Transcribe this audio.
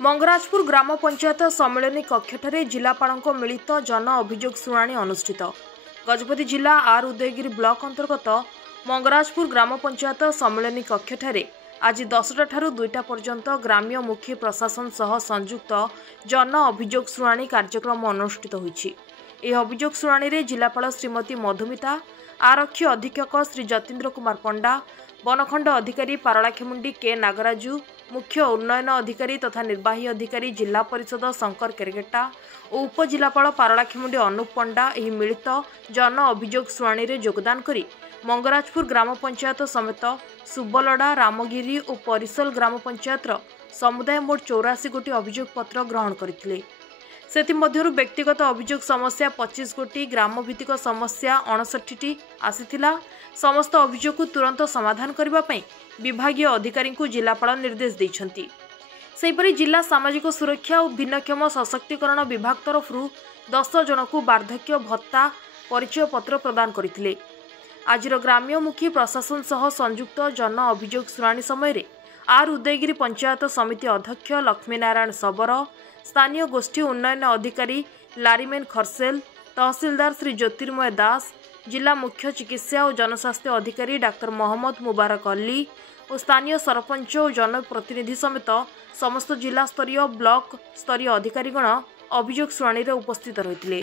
मंगराजपुर ग्राम पंचायत सम्मेलन कक्षठारे जिलापाल मिलित जन अभियोग शुणाणी अनुष्ठित। गजपति जिला आर उदयगिरी ब्लॉक अंतर्गत मंगराजपुर ग्राम पंचायत सम्मेलन कक्षठारे आज 10टा ठारू 2टा पर्यंत ग्राम्य मुखी प्रशासन सह संयुक्त जन अभियोग शुणाणी कार्यक्रम अनुष्ठित होईछि। एह अभियोग शुणाणी रे जिलापाल श्रीमती मधुमिता, आरक्षी अधीक्षक श्री जतीन्द्र कुमार पंडा, वनखंड अधिकारी पारलाखेमुंडी के नागराजू, मुख्य उन्नयन अधिकारी तथा निर्वाही अधिकारी जिला परिषद शंकर केरगेटा और उपजिलापाल पारलाखेमुंडी अनुप पंडा एही मिलित जन अभियोग शुणाणी रे योगदान करी मंगराजपुर ग्राम पंचायत समेत सुबलडा, रामगिरी और परिसल ग्राम पंचायतर समुदाय मोट 84 गोटी अभियोग पत्र ग्रहण करथिले। सेतिमध्यरु व्यक्तिगत अभियोग समस्या 25 गोटी, ग्राम भित्तिक समस्या 59टी आसीथिला। समस्त अभियोग को तुरंत समाधान करबा पई विभागीय अधिकारी को जिलापाल निर्देश दैछंती। सेहिपरि जिला सामाजिक सुरक्षा और भिन्नक्षम सशक्तिकरण विभाग तरफरु 10 जन को वार्धक्य भत्ता परिचय पत्र प्रदान करथिले। आजिर ग्राम्यमुखी प्रशासन सह संयुक्त जन अभियोग शुणाणी समय आर उदयगिरी पंचायत समिति अध्यक्ष लक्ष्मीनारायण सबर, स्थानीय गोष्ठी उन्नयन अधिकारी लारिमेन खरसेल, तहसीलदार श्री ज्योतिर्मय दास, जिला मुख्य चिकित्सा और जनस्वास्थ्य अधिकारी डाक्टर मोहम्मद मुबारक अली और स्थानीय सरपंच और जनप्रतिनिधि समेत समस्त जिला स्तरीय ब्लॉक स्तरीय अधिकारीगण अभियोग शुणाणी रे उपस्थित रहिथिले।